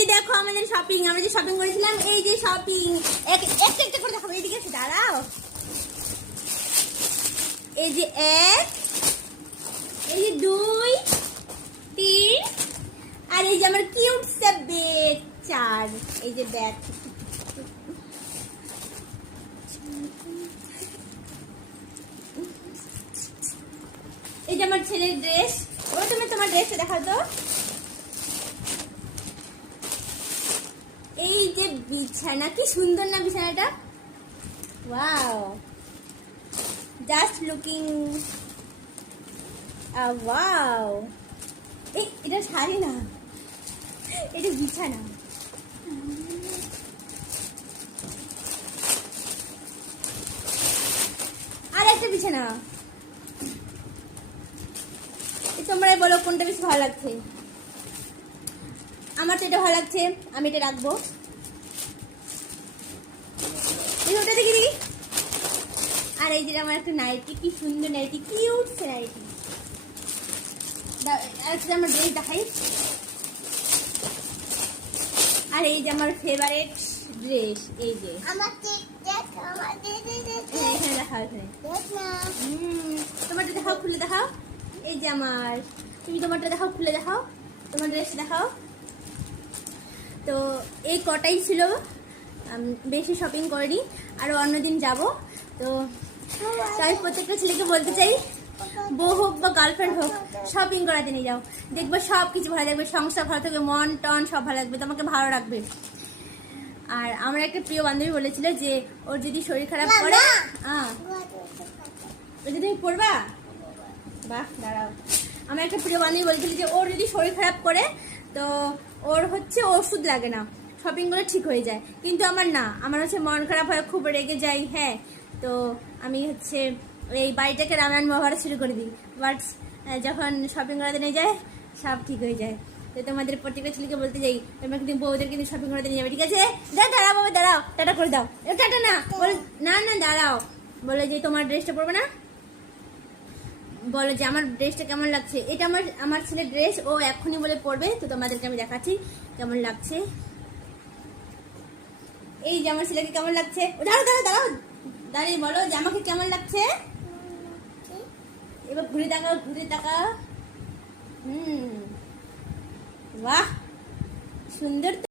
যে দেখো আমাদের শপিং, আমরা যে শপিং করেছিলাম, এই যে শপিং একটা একটা করে দেখাবো। এইদিকে এসে দাঁড়াও। এই যে 1, এই যে 2, 3, আর এই যে আমার কিউট সব ব্যাগ 4। এই যে ব্যাগ, এই যে আমার ছেলের ড্রেস। ও তুমি তোমার ড্রেসটা দেখাও তো। এই যে বিছানা, কি সুন্দর না বিছানাটা, ওয়াও, জাস্ট লুকিং ওয়াও। এই এটা শাড়ি না, এটা বিছানা। আর একটা বিছানা। তোমরাই বলো কোনটা বেশি ভালো লাগছে। আমার তো এটা ভালো লাগছে, আমি এটা রাখবো। ওটা দেখি দেখি। আর এই যে আমার একটা নাইটি, কি সুন্দর নাইটি, কিউট নাইটি। আরেকটা আমার ড্রেস দেখাই। আর এই যে আমার ফেভারিট ড্রেস, এই যে এখানে দেখাও, এখানে তোমারটা দেখাও, খুলে দেখাও। এই যে আমার, তুমি তোমারটা দেখাও, খুলে দেখাও, তোমার ড্রেস দেখাও। তো এই কটাই ছিল, বেশি শপিং করিনি, আরও অন্যদিন যাব। তো তাই প্রত্যেকটা ছেলেকে বলতে চাই, বউ হোক বা গার্লফ্রেন্ড হোক, শপিং করাতে নিয়ে যাও, দেখবে সব কিছু ভালো লাগবে, সংসার ভালো থাকবে, মন টন সব ভালো লাগবে, তোমাকে ভালো রাখবে। আর আমার একটা প্রিয় বান্ধবী বলেছিল যে ওর যদি শরীর খারাপ করে, ওই যে তুমি পড়বা, বাহ দাঁড়াও। আমার একটা প্রিয় বান্ধবী বলেছিল যে ওর যদি শরীর খারাপ করে তো ওর হচ্ছে ওষুধ লাগে না, শপিং করে ঠিক হয়ে যায়। কিন্তু আমার না, আমার হচ্ছে মন খারাপ হয়, খুব রেগে যাই, হ্যাঁ। তো আমি হচ্ছে এই বাড়িটাকে রান্নার ব্যবহার শুরু করে দিই, বাট যখন শপিং করাতে নিয়ে যায় সব ঠিক হয়ে যায়। তো তোমাদের প্রত্যেকটা ছেলেকে বলতে যাই, তোমরা কিন্তু বউদের কিন্তু শপিং করাতে নিয়ে যাবে, ঠিক আছে? দাঁড়াও বাবা, দাঁড়াও, টাটা করে দাও। টাটা না, না না দাঁড়াও, বলে যে তোমার ড্রেসটা পরবে না, বলে যে আমার ড্রেসটা কেমন লাগছে। এটা আমার ছেলের ড্রেস, ও এখনই বলে পরবে। তো তোমাদেরকে আমি দেখাচ্ছি কেমন লাগছে। এই যে আমার ছেলেকে কেমন লাগছে, দাঁড়াও দাঁড়াও দাঁড়াও, দাঁড়িয়ে বলো যে আমাকে কেমন লাগছে। এবার ঘুরে তাকাও, ঘুরে তাকাও। বাহ সুন্দর।